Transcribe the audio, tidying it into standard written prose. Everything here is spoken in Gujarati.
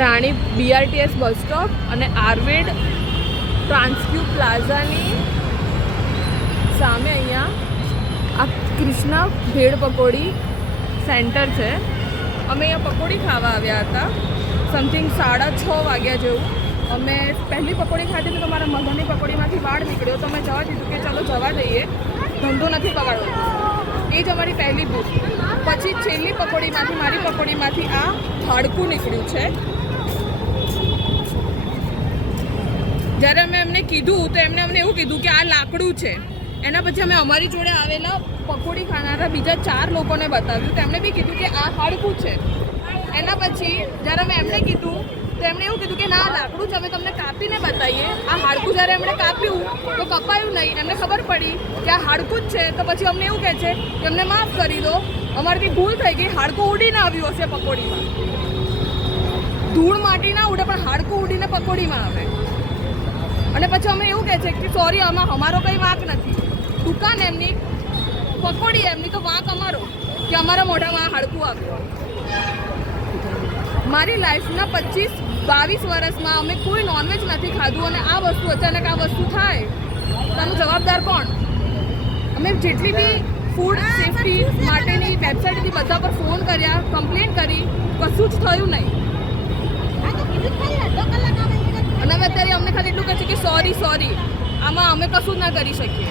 રાણી BRTS બસ સ્ટોપ અને આર્વેડ ટ્રાન્સક્યુ પ્લાઝાની સામે અહીંયા આ કૃષ્ણા ભેળ પકોડી સેન્ટર છે. અમે અહીંયા પકોડી ખાવા આવ્યા હતા. સમથિંગ 6:30 વાગ્યા જેવું. અમે પહેલી પકોડી ખાધી તો તમારા મગની પકોડીમાંથી વાળ નીકળ્યો તો અમે જવા દીધું કે ચાલો જવા દઈએ, ધંધો નથી બગાડવો. એ જ અમારી પહેલી ભૂલ. પછી છેલ્લી પકોડીમાંથી મારી પકોડીમાંથી આ હાડકું નીકળ્યું છે. જ્યારે અમે એમને કીધું તો એમને અમને એવું કીધું કે આ લાકડું છે. એના પછી અમે અમારી જોડે આવેલા પકોડી ખાનારા બીજા 4 લોકોને બતાવ્યું તો એમણે બી કીધું કે આ હાડકું છે. એના પછી જ્યારે અમે એમને કીધું તો એમણે એવું કીધું કે ના લાકડું છે, અમે તમને કાપીને બતાવીએ. આ હાડકું જ્યારે એમણે કાપ્યું તો કપાયું નહીં. એમને ખબર પડી કે આ હાડકું જ છે. તો પછી અમને એવું કહે છે કે અમને માફ કરી દો, અમારાથી ભૂલ થઈ ગઈ. હાડકું ઉડીને આવ્યું હશે પકોડીમાં. ધૂળ માટી ના ઉડે પણ હાડકું ઉડીને પકોડીમાં આવે. અને પછી અમે એવું કહે છે કે સોરી, આમાં અમારો કંઈ વાંક નથી. દુકાન એમની, પકોડી એમની, તો વાંક અમારો કે અમારા મોઢામાં હાડકું આવ્યું. મારી લાઈફના 25-22 વર્ષમાં અમે કોઈ નોનવેજ નથી ખાધું અને આ વસ્તુ અચાનક આ વસ્તુ થાય તો આનું જવાબદાર કોણ? અમે જેટલી બી ફૂડ સેફ્ટી માટેની વેબસાઇટથી બધા પર ફોન કર્યા, કમ્પ્લેન કરી, કશું જ થયું નહીં. અને હવે અત્યારે અમને ખાલી એટલું કહે છે કે સોરી, આમાં અમે કશું જ ના કરી શકીએ.